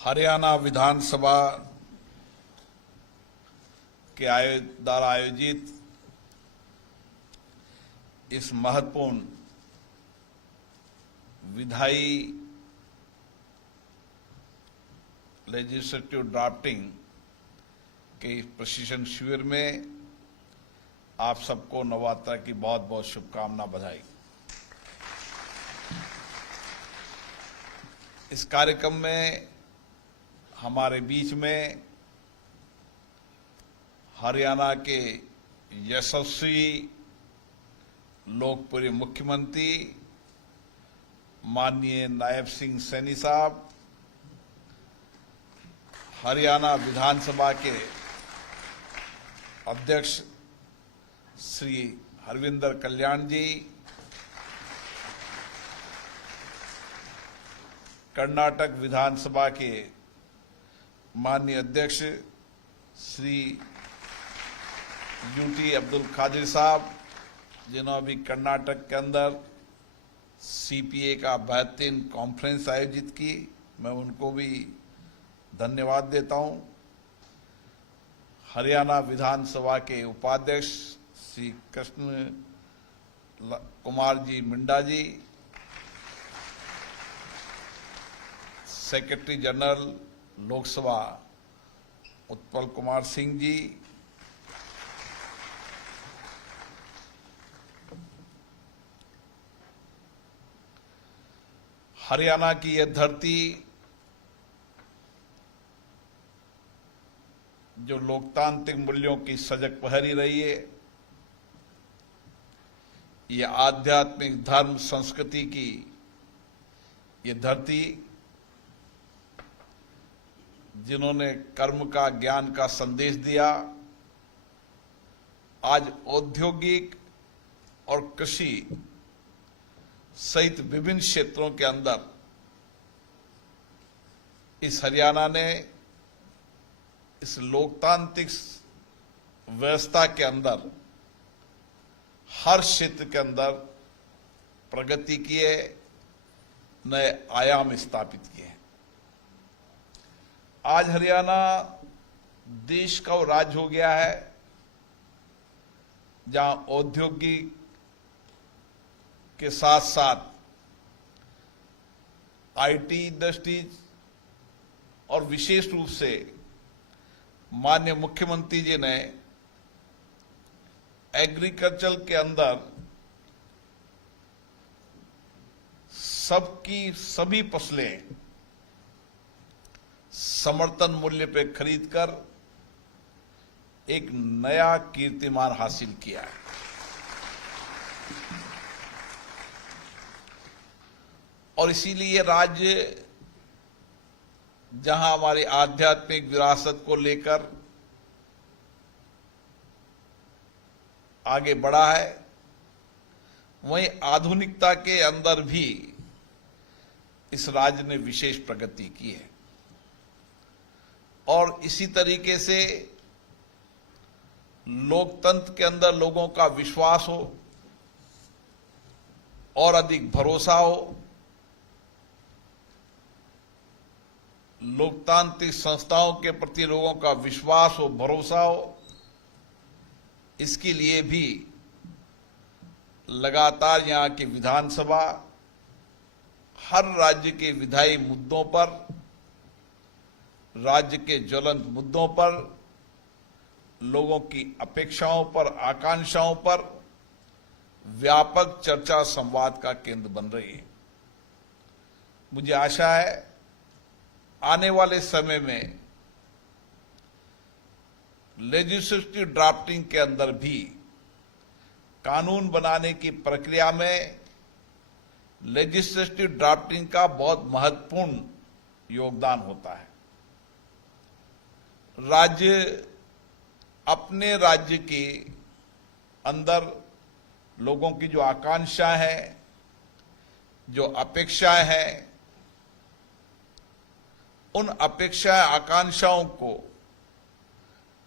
हरियाणा विधानसभा के द्वारा आयोजित इस महत्वपूर्ण विधायी लेजिस्लेटिव ड्राफ्टिंग के इस प्रशिक्षण शिविर में आप सबको नवरात्र की बहुत बहुत शुभकामना, बधाई। इस कार्यक्रम में हमारे बीच में हरियाणा के यशस्वी लोकप्रिय मुख्यमंत्री माननीय नायब सिंह सैनी साहब, हरियाणा विधानसभा के अध्यक्ष श्री हरविंदर कल्याण जी, कर्नाटक विधानसभा के माननीय अध्यक्ष श्री यूटी अब्दुल कादिर साहब, जिन्होंने अभी कर्नाटक के अंदर सीपीए का बेहतरीन कॉन्फ्रेंस आयोजित की, मैं उनको भी धन्यवाद देता हूं। हरियाणा विधानसभा के उपाध्यक्ष श्री कृष्ण कुमार जी मिंडा जी, सेक्रेटरी जनरल लोकसभा उत्पल कुमार सिंह जी, हरियाणा की यह धरती जो लोकतांत्रिक मूल्यों की सजग पहरी रही है, ये आध्यात्मिक धर्म संस्कृति की ये धरती, जिन्होंने कर्म का ज्ञान का संदेश दिया, आज औद्योगिक और कृषि सहित विभिन्न क्षेत्रों के अंदर इस हरियाणा ने इस लोकतांत्रिक व्यवस्था के अंदर हर क्षेत्र के अंदर प्रगति की है, नए आयाम स्थापित किए हैं। आज हरियाणा देश का वो राज्य हो गया है जहां औद्योगिक के साथ साथ आईटी इंडस्ट्रीज और विशेष रूप से माननीय मुख्यमंत्री जी ने एग्रीकल्चर के अंदर सभी फसलें समर्थन मूल्य पे खरीदकर एक नया कीर्तिमान हासिल किया है। और इसीलिए राज्य जहां हमारी आध्यात्मिक विरासत को लेकर आगे बढ़ा है, वहीं आधुनिकता के अंदर भी इस राज्य ने विशेष प्रगति की है। और इसी तरीके से लोकतंत्र के अंदर लोगों का विश्वास हो और अधिक भरोसा हो, लोकतांत्रिक संस्थाओं के प्रति लोगों का विश्वास हो, भरोसा हो, इसके लिए भी लगातार यहां की विधानसभा हर राज्य के विधायी मुद्दों पर, राज्य के ज्वलंत मुद्दों पर, लोगों की अपेक्षाओं पर, आकांक्षाओं पर व्यापक चर्चा संवाद का केंद्र बन रही है। मुझे आशा है आने वाले समय में लेजिस्लेटिव ड्राफ्टिंग के अंदर भी कानून बनाने की प्रक्रिया में लेजिस्लेटिव ड्राफ्टिंग का बहुत महत्वपूर्ण योगदान होता है। राज्य अपने राज्य के अंदर लोगों की जो आकांक्षा है, जो अपेक्षाएं हैं, उन अपेक्षा आकांक्षाओं को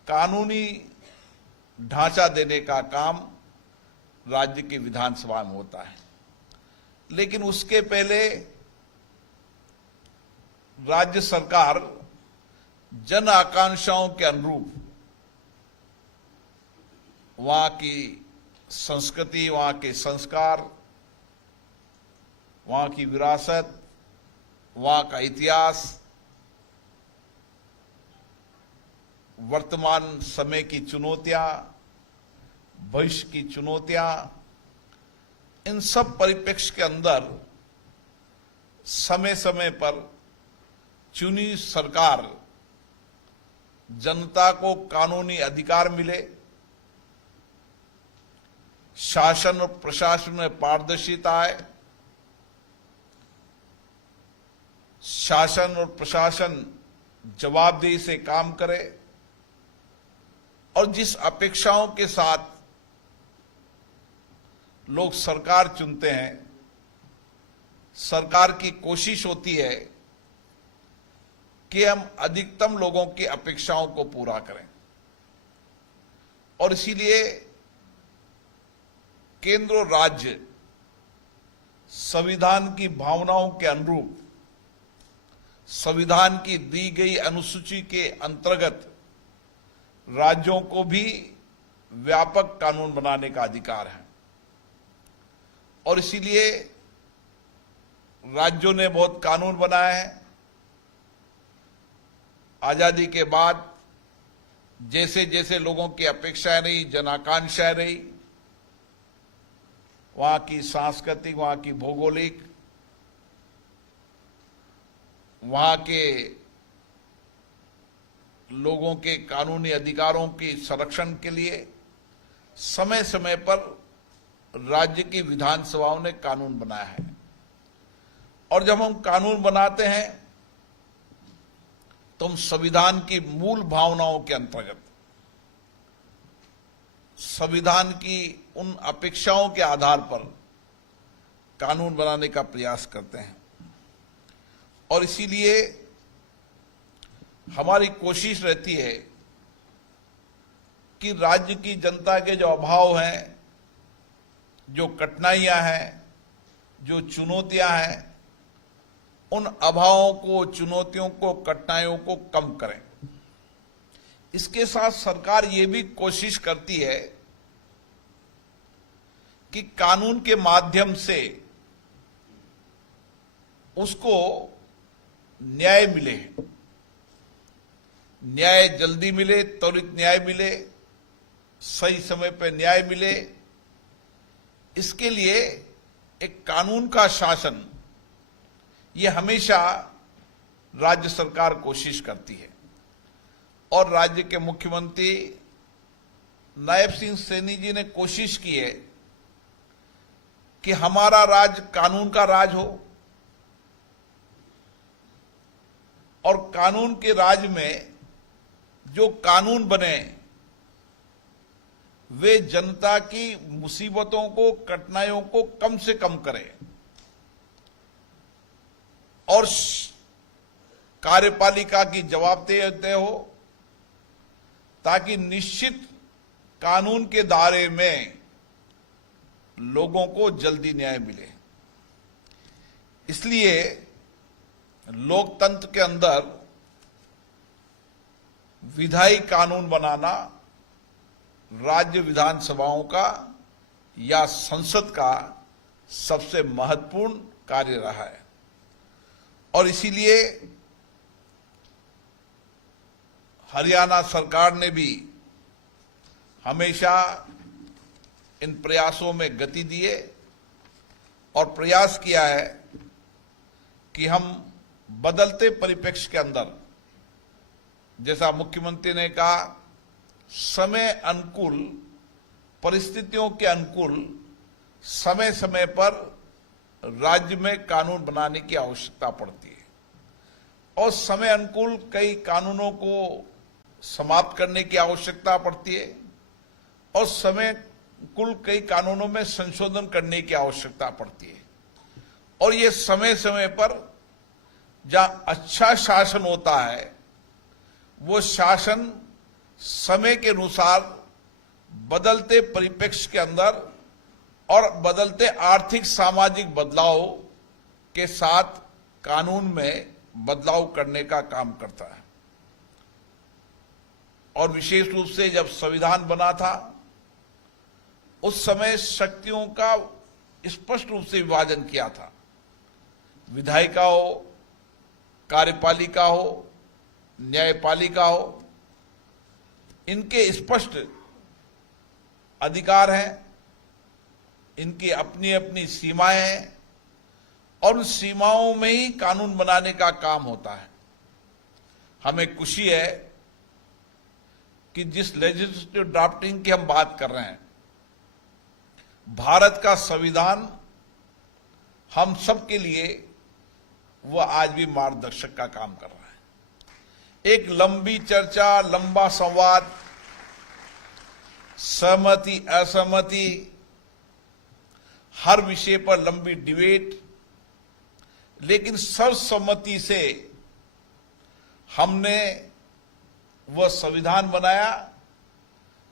कानूनी ढांचा देने का काम राज्य की विधानसभा में होता है। लेकिन उसके पहले राज्य सरकार जन आकांक्षाओं के अनुरूप वहां की संस्कृति, वहां के संस्कार, वहां की विरासत, वहां का इतिहास, वर्तमान समय की चुनौतियां, भविष्य की चुनौतियां, इन सब परिप्रेक्ष्य के अंदर समय समय पर चुनी सरकार जनता को कानूनी अधिकार मिले, शासन और प्रशासन में पारदर्शिता आए, शासन और प्रशासन जवाबदेही से काम करे और जिस अपेक्षाओं के साथ लोग सरकार चुनते हैं, सरकार की कोशिश होती है कि हम अधिकतम लोगों की अपेक्षाओं को पूरा करें। और इसीलिए केंद्र और राज्य संविधान की भावनाओं के अनुरूप संविधान की दी गई अनुसूची के अंतर्गत राज्यों को भी व्यापक कानून बनाने का अधिकार है। और इसीलिए राज्यों ने बहुत कानून बनाए हैं। आजादी के बाद जैसे जैसे लोगों की अपेक्षाएं रही, जन आकांक्षाएं रही, वहां की सांस्कृतिक, वहां की भौगोलिक, वहां के लोगों के कानूनी अधिकारों के संरक्षण के लिए समय समय पर राज्य की विधानसभाओं ने कानून बनाया है। और जब हम कानून बनाते हैं तो हम संविधान की मूल भावनाओं के अंतर्गत, संविधान की उन अपेक्षाओं के आधार पर कानून बनाने का प्रयास करते हैं। और इसीलिए हमारी कोशिश रहती है कि राज्य की जनता के जो अभाव हैं, जो कठिनाइयां हैं, जो चुनौतियां हैं, उन अभावों को, चुनौतियों को, कठिनाइयों को कम करें। इसके साथ सरकार ये भी कोशिश करती है कि कानून के माध्यम से उसको न्याय मिले, न्याय जल्दी मिले, त्वरित न्याय मिले, सही समय पर न्याय मिले। इसके लिए एक कानून का शासन, ये हमेशा राज्य सरकार कोशिश करती है। और राज्य के मुख्यमंत्री नायब सिंह सैनी जी ने कोशिश की है कि हमारा राज कानून का राज हो और कानून के राज में जो कानून बने वे जनता की मुसीबतों को, कठिनाइयों को कम से कम करें और कार्यपालिका की जवाबदेही हो, ताकि निश्चित कानून के दायरे में लोगों को जल्दी न्याय मिले। इसलिए लोकतंत्र के अंदर विधायी कानून बनाना राज्य विधानसभाओं का या संसद का सबसे महत्वपूर्ण कार्य रहा है। और इसीलिए हरियाणा सरकार ने भी हमेशा इन प्रयासों में गति दी है और प्रयास किया है कि हम बदलते परिप्रेक्ष्य के अंदर, जैसा मुख्यमंत्री ने कहा, समय अनुकूल, परिस्थितियों के अनुकूल समय समय पर राज्य में कानून बनाने की आवश्यकता पड़ती है। और समय अनुकूल कई कानूनों को समाप्त करने की आवश्यकता पड़ती है और समय अनुकूल कई कानूनों में संशोधन करने की आवश्यकता पड़ती है। और ये समय समय पर जहां अच्छा शासन होता है, वो शासन समय के अनुसार बदलते परिप्रेक्ष्य के अंदर और बदलते आर्थिक सामाजिक बदलाव के साथ कानून में बदलाव करने का काम करता है। और विशेष रूप से जब संविधान बना था उस समय शक्तियों का स्पष्ट रूप से विभाजन किया था। विधायिका हो, कार्यपालिका हो, न्यायपालिका हो, इनके स्पष्ट अधिकार हैं, इनकी अपनी अपनी सीमाएं हैं और उन सीमाओं में ही कानून बनाने का काम होता है। हमें खुशी है कि जिस लेजिस्लेटिव ड्राफ्टिंग की हम बात कर रहे हैं, भारत का संविधान हम सब के लिए वह आज भी मार्गदर्शक का काम कर रहा है। एक लंबी चर्चा, लंबा संवाद, सहमति असहमति, हर विषय पर लंबी डिबेट, लेकिन सर्वसम्मति से हमने वह संविधान बनाया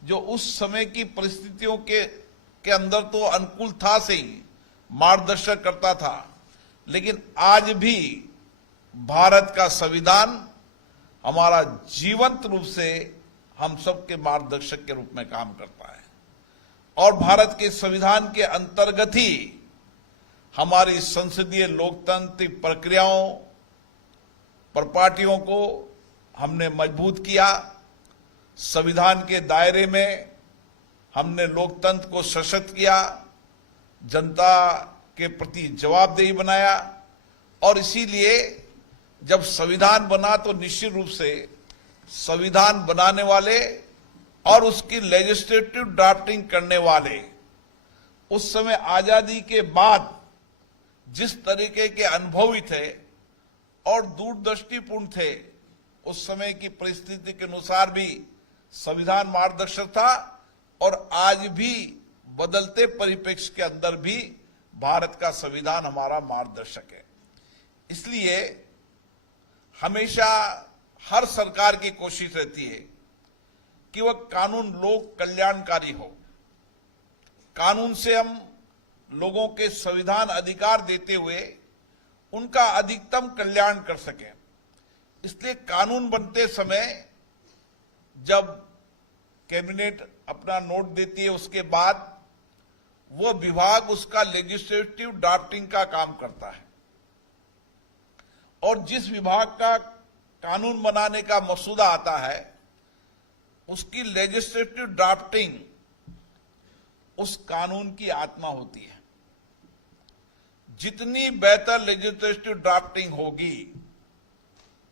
जो उस समय की परिस्थितियों के अंदर तो अनुकूल था से ही मार्गदर्शक करता था, लेकिन आज भी भारत का संविधान हमारा जीवंत रूप से हम सबके मार्गदर्शक के रूप में काम करता है। और भारत के संविधान के अंतर्गत ही हमारी संसदीय लोकतांत्रिक प्रक्रियाओं, प्रॉपर्टियों को हमने मजबूत किया। संविधान के दायरे में हमने लोकतंत्र को सशक्त किया, जनता के प्रति जवाबदेही बनाया। और इसीलिए जब संविधान बना तो निश्चित रूप से संविधान बनाने वाले और उसकी लेजिस्लेटिव ड्राफ्टिंग करने वाले उस समय आजादी के बाद जिस तरीके के अनुभवी थे और दूरदृष्टिपूर्ण थे, उस समय की परिस्थिति के अनुसार भी संविधान मार्गदर्शक था और आज भी बदलते परिप्रेक्ष्य के अंदर भी भारत का संविधान हमारा मार्गदर्शक है। इसलिए हमेशा हर सरकार की कोशिश रहती है कि वह कानून लोक कल्याणकारी हो। कानून से हम लोगों के संविधान अधिकार देते हुए उनका अधिकतम कल्याण कर सकें। इसलिए कानून बनते समय जब कैबिनेट अपना नोट देती है, उसके बाद वह विभाग उसका लेजिस्लेटिव ड्राफ्टिंग का काम करता है और जिस विभाग का कानून बनाने का मसूदा आता है उसकी लेजिस्लेटिव ड्राफ्टिंग उस कानून की आत्मा होती है। जितनी बेहतर लेजिस्लेटिव ड्राफ्टिंग होगी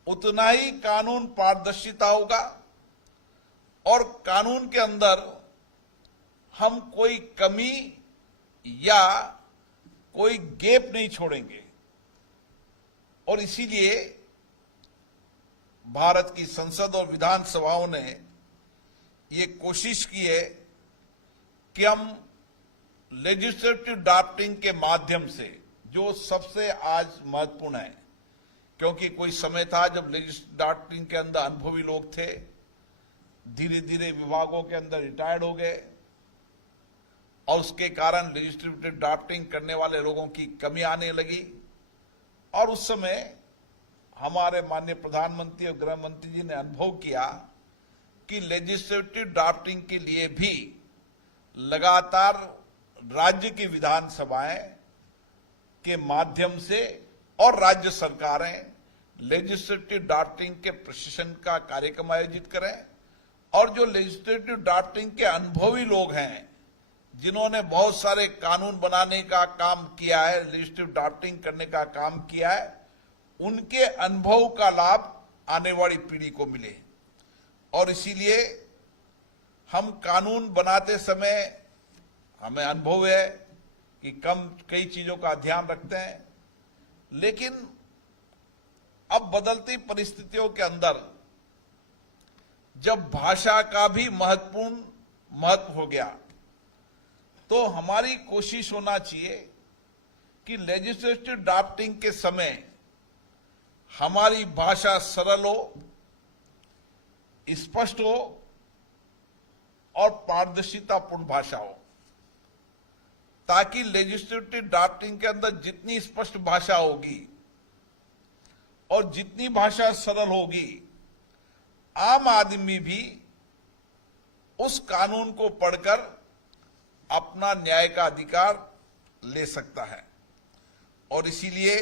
उतना ही कानून पारदर्शिता होगा और कानून के अंदर हम कोई कमी या कोई गैप नहीं छोड़ेंगे। और इसीलिए भारत की संसद और विधानसभाओं ने ये कोशिश की है कि हम लेजिस्लेटिव ड्राफ्टिंग के माध्यम से, जो सबसे आज महत्वपूर्ण है, क्योंकि कोई समय था जब लेजिस्लेटिव ड्राफ्टिंग के अंदर अनुभवी लोग थे, धीरे धीरे विभागों के अंदर रिटायर्ड हो गए और उसके कारण लेजिस्लेटिव ड्राफ्टिंग करने वाले लोगों की कमी आने लगी। और उस समय हमारे माननीय प्रधानमंत्री और गृह मंत्री जी ने अनुभव किया कि लेजिस्लेटिव ड्राफ्टिंग के लिए भी लगातार राज्य की विधानसभाएं के माध्यम से और राज्य सरकारें लेजिस्लेटिव ड्राफ्टिंग के प्रशिक्षण का कार्यक्रम आयोजित करें और जो लेजिस्लेटिव ड्राफ्टिंग के अनुभवी लोग हैं, जिन्होंने बहुत सारे कानून बनाने का काम किया है, लेजिस्लेटिव ड्राफ्टिंग करने का काम किया है, उनके अनुभव का लाभ आने वाली पीढ़ी को मिले। और इसीलिए हम कानून बनाते समय हमें अनुभव है कि कई चीजों का ध्यान रखते हैं, लेकिन अब बदलती परिस्थितियों के अंदर जब भाषा का भी महत्व हो गया, तो हमारी कोशिश होना चाहिए कि लेजिस्लेटिव ड्राफ्टिंग के समय हमारी भाषा सरल हो, स्पष्ट हो और पारदर्शितापूर्ण भाषा हो, ताकि लेजिस्लेटिव ड्राफ्टिंग के अंदर जितनी स्पष्ट भाषा होगी और जितनी भाषा सरल होगी, आम आदमी भी उस कानून को पढ़कर अपना न्याय का अधिकार ले सकता है। और इसीलिए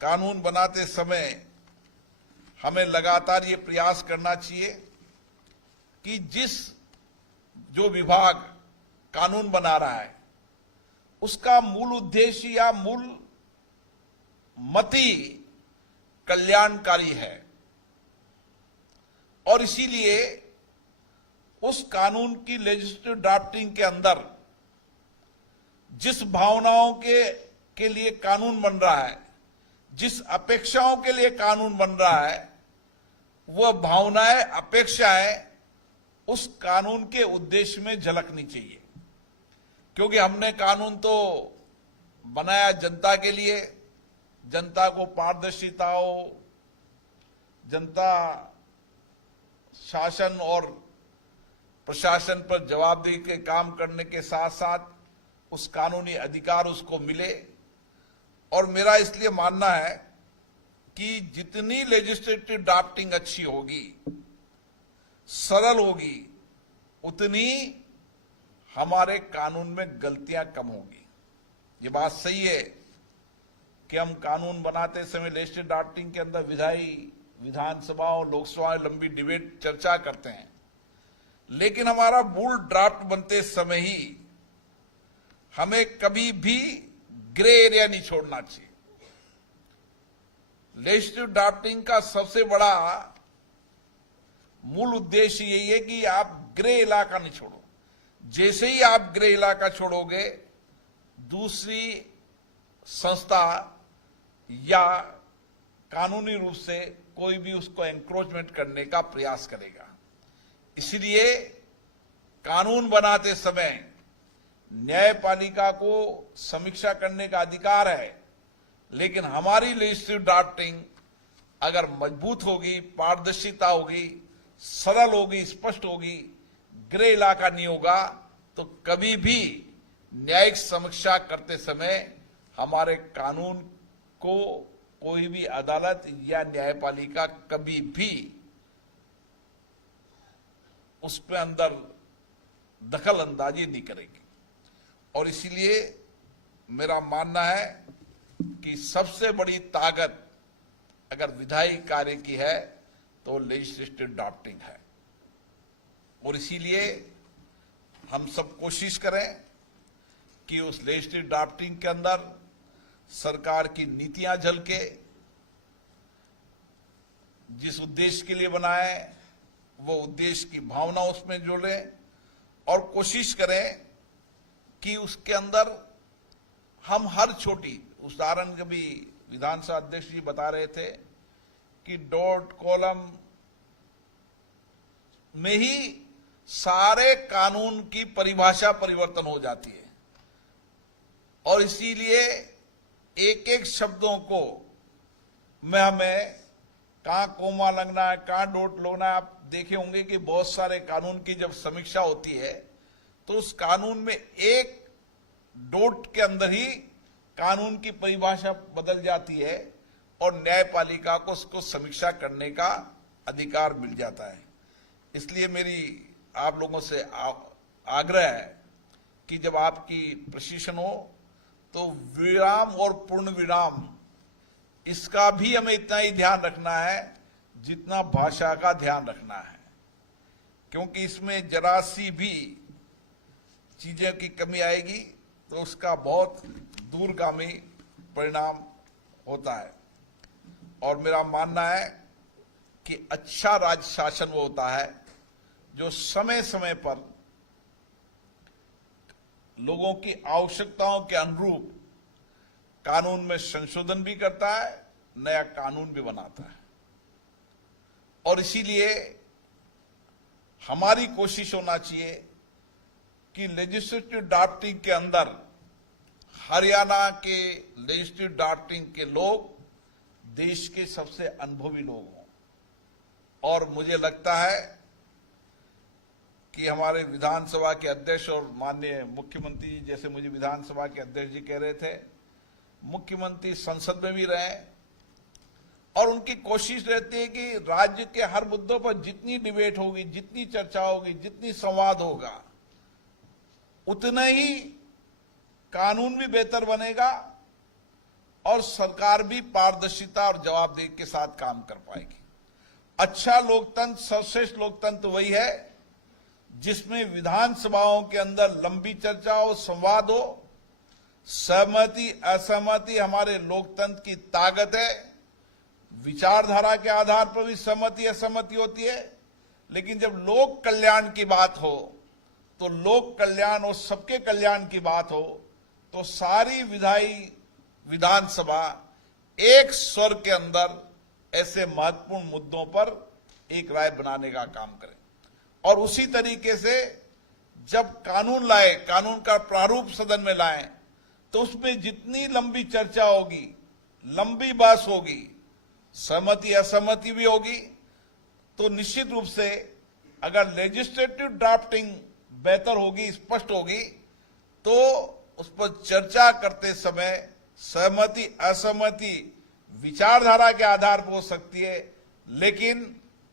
कानून बनाते समय हमें लगातार ये प्रयास करना चाहिए कि जो विभाग कानून बना रहा है उसका मूल उद्देश्य या मूल मति कल्याणकारी है, और इसीलिए उस कानून की लेजिस्लेटिव ड्राफ्टिंग के अंदर जिस भावनाओं के लिए कानून बन रहा है, जिस अपेक्षाओं के लिए कानून बन रहा है, वह भावनाएं, अपेक्षाएं उस कानून के उद्देश्य में झलकनी चाहिए। क्योंकि हमने कानून तो बनाया जनता के लिए, जनता को पारदर्शिता हो, जनता शासन और प्रशासन पर जवाबदेही के काम करने के साथ साथ उस कानूनी अधिकार उसको मिले। और मेरा इसलिए मानना है कि जितनी लेजिस्लेटिव ड्राफ्टिंग अच्छी होगी, सरल होगी, उतनी हमारे कानून में गलतियां कम होगी। ये बात सही है कि हम कानून बनाते समय लेजिस्लेटिव ड्राफ्टिंग के अंदर विधानसभा और लोकसभा में लंबी डिबेट चर्चा करते हैं, लेकिन हमारा मूल ड्राफ्ट बनते समय ही हमें कभी भी ग्रे एरिया नहीं छोड़ना चाहिए। लेजिस्लेटिव ड्राफ्टिंग का सबसे बड़ा मूल उद्देश्य यही है कि आप ग्रे इलाका नहीं छोड़ो। जैसे ही आप ग्रे इलाका छोड़ोगे, दूसरी संस्था या कानूनी रूप से कोई भी उसको एंक्रोचमेंट करने का प्रयास करेगा। इसलिए कानून बनाते समय न्यायपालिका को समीक्षा करने का अधिकार है, लेकिन हमारी लेजिस्लेटिव ड्राफ्टिंग अगर मजबूत होगी, पारदर्शिता होगी, सरल होगी, स्पष्ट होगी, ग्रे इलाका नहीं होगा, तो कभी भी न्यायिक समीक्षा करते समय हमारे कानून को कोई भी अदालत या न्यायपालिका कभी भी उस पे अंदर दखल अंदाजी नहीं करेगी। और इसीलिए मेरा मानना है कि सबसे बड़ी ताकत अगर विधायी कार्य की है तो लेजिस्लेटिव ड्राफ्टिंग है। और इसीलिए हम सब कोशिश करें कि उस लेजिस्लेटिव ड्राफ्टिंग के अंदर सरकार की नीतियां झलके, जिस उद्देश्य के लिए बनाए वो उद्देश्य की भावना उसमें जोड़े, और कोशिश करें कि उसके अंदर हम हर छोटी उदाहरण, कभी विधानसभा अध्यक्ष जी बता रहे थे कि डॉट कॉलम में ही सारे कानून की परिभाषा परिवर्तन हो जाती है, और इसीलिए एक एक शब्दों को में हमें कहां कोमा लगना है, कहां डॉट लगना है। आप देखे होंगे कि बहुत सारे कानून की जब समीक्षा होती है तो उस कानून में एक डॉट के अंदर ही कानून की परिभाषा बदल जाती है और न्यायपालिका को उसको समीक्षा करने का अधिकार मिल जाता है। इसलिए मेरी आप लोगों से आग्रह है कि जब आपकी प्रशिक्षण हो तो विराम और पूर्ण विराम इसका भी हमें इतना ही ध्यान रखना है जितना भाषा का ध्यान रखना है, क्योंकि इसमें जरा सी भी चीजें की कमी आएगी तो उसका बहुत दूरगामी परिणाम होता है। और मेरा मानना है कि अच्छा राज्य शासन वो होता है जो समय समय पर लोगों की आवश्यकताओं के अनुरूप कानून में संशोधन भी करता है, नया कानून भी बनाता है। और इसीलिए हमारी कोशिश होना चाहिए कि लेजिस्लेटिव ड्राफ्टिंग के अंदर हरियाणा के लेजिस्लेटिव ड्राफ्टिंग के लोग देश के सबसे अनुभवी लोग हों। और मुझे लगता है कि हमारे विधानसभा के अध्यक्ष और माननीय मुख्यमंत्री जी, जैसे मुझे विधानसभा के अध्यक्ष जी कह रहे थे, मुख्यमंत्री संसद में भी रहे, और उनकी कोशिश रहती है कि राज्य के हर मुद्दों पर जितनी डिबेट होगी, जितनी चर्चा होगी, जितनी संवाद होगा, उतना ही कानून भी बेहतर बनेगा और सरकार भी पारदर्शिता और जवाबदेही के साथ काम कर पाएगी। अच्छा लोकतंत्र, सर्वश्रेष्ठ लोकतंत्र वही है जिसमें विधानसभाओं के अंदर लंबी चर्चा हो, संवाद हो। सहमति असहमति हमारे लोकतंत्र की ताकत है। विचारधारा के आधार पर भी सहमति असहमति होती है, लेकिन जब लोक कल्याण की बात हो तो लोक कल्याण और सबके कल्याण की बात हो तो सारी विधानसभा एक स्वर के अंदर ऐसे महत्वपूर्ण मुद्दों पर एक राय बनाने का काम करे। और उसी तरीके से जब कानून लाए, कानून का प्रारूप सदन में लाए, तो उसमें जितनी लंबी चर्चा होगी, लंबी बहस होगी, सहमति असहमति भी होगी, तो निश्चित रूप से अगर लेजिस्लेटिव ड्राफ्टिंग बेहतर होगी, स्पष्ट होगी, तो उस पर चर्चा करते समय सहमति असहमति विचारधारा के आधार पर हो सकती है, लेकिन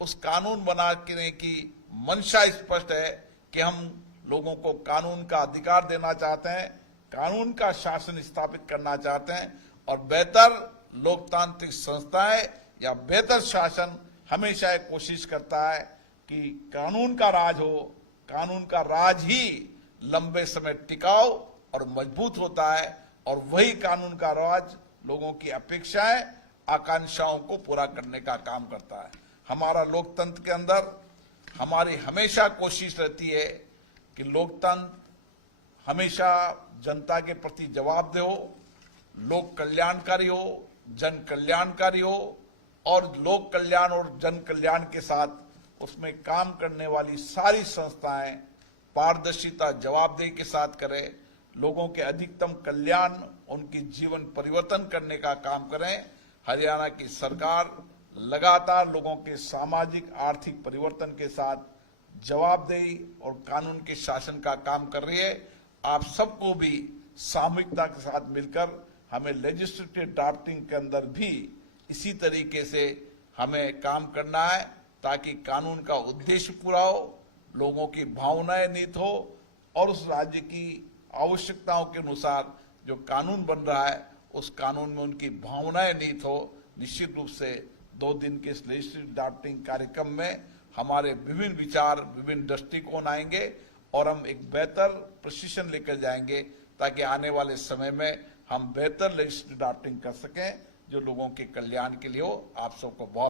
उस कानून बनाने की मंशा स्पष्ट है कि हम लोगों को कानून का अधिकार देना चाहते हैं, कानून का शासन स्थापित करना चाहते हैं और बेहतर लोकतांत्रिक संस्थाएं या बेहतर शासन हमेशा एक कोशिश करता है कि कानून का राज हो। कानून का राज ही लंबे समय टिकाऊ और मजबूत होता है और वही कानून का राज लोगों की अपेक्षाएं, आकांक्षाओं को पूरा करने का काम करता है। हमारा लोकतंत्र के अंदर हमारी हमेशा कोशिश रहती है कि लोकतंत्र हमेशा जनता के प्रति जवाबदेह हो, लोक कल्याणकारी हो, जन कल्याणकारी हो और लोक कल्याण और जन कल्याण के साथ उसमें काम करने वाली सारी संस्थाएं पारदर्शिता, जवाबदेही के साथ करें, लोगों के अधिकतम कल्याण, उनकी जीवन परिवर्तन करने का काम करें। हरियाणा की सरकार लगातार लोगों के सामाजिक आर्थिक परिवर्तन के साथ जवाबदेही और कानून के शासन का काम कर रही है। आप सबको भी सामूहिकता के साथ मिलकर हमें लेजिस्लेटिव ड्राफ्टिंग के अंदर भी इसी तरीके से हमें काम करना है ताकि कानून का उद्देश्य पूरा हो, लोगों की भावनाएं नीत हो और उस राज्य की आवश्यकताओं के अनुसार जो कानून बन रहा है उस कानून में उनकी भावनाएं नीत हो। निश्चित रूप से 2 दिन के इस लेजिस्लेटिव ड्राफ्टिंग कार्यक्रम में हमारे विभिन्न विचार, विभिन्न दृष्टिकोण आएंगे और हम एक बेहतर प्रशिक्षण लेकर जाएंगे ताकि आने वाले समय में हम बेहतर लेजिस्लेटिव ड्राफ्टिंग कर सकें जो लोगों के कल्याण के लिए हो। आप सबको बहुत